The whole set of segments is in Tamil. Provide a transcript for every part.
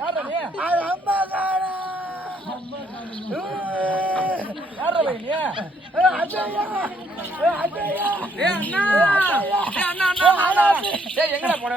யாரா நீ? அம்மா காணா. யாரா நீ? அஜயா. அஜயா. ஏய் அண்ணா. ஏய் அண்ணா அண்ணா. ஏய் எங்கடா போற?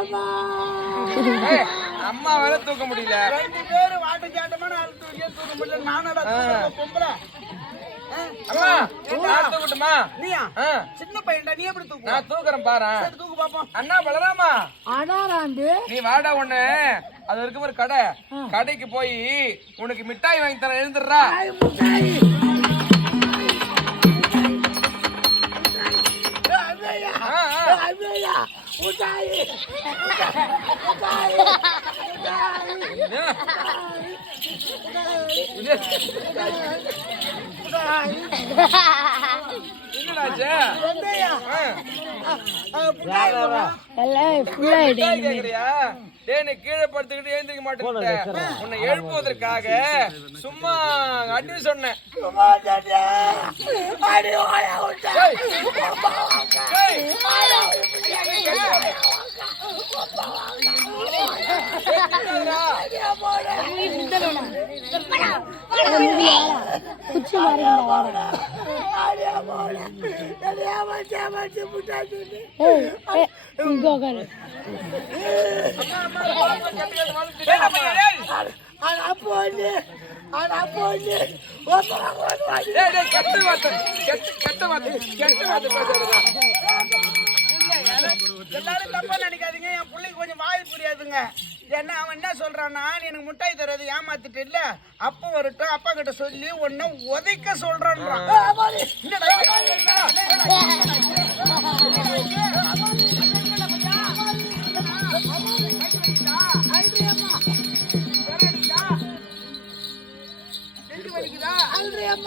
அம்மா அம்மா வேலை தூக்க முடியல. 2 பேரும் வாட்டு கேட்டமான தூக்க முடியல. நானடா பொம்பளை. அம்மா நான் தூக்கட்டுமா? நீயா? சின்ன பையன்டா, நீ எப்படி தூக்கு? நான் தூக்குறேன் பாரு. சரி தூக்கு பாப்போம். அண்ணா பலராமா. அடாராண்டு. நீ வாடா ஒண்ணு. அது வரைக்கும் ஒரு கடை. கடைக்கு போய் உனக்கு மிட்டாய் வாங்கி தரேன், எழுந்துடுறா. கீழே படுத்துக்கிட்டு எழுந்திருக்க மாட்டேன். உன்னை எழுப்புவதற்காக சும்மா அடி சொன்னேன். எல்லாரும் தப்பா நினைக்காதீங்க. என் பிள்ளைக்கு கொஞ்சம் வாய் புரியாதுங்க. என்ன அவன் என்ன சொல்றான்னா, எனக்கு முட்டாய் தரது ஏமாத்திட்டு இல்ல, அப்ப வரட்டும் அப்பா கிட்ட சொல்லி ஒன்னும் உதைக்க சொல்றான்.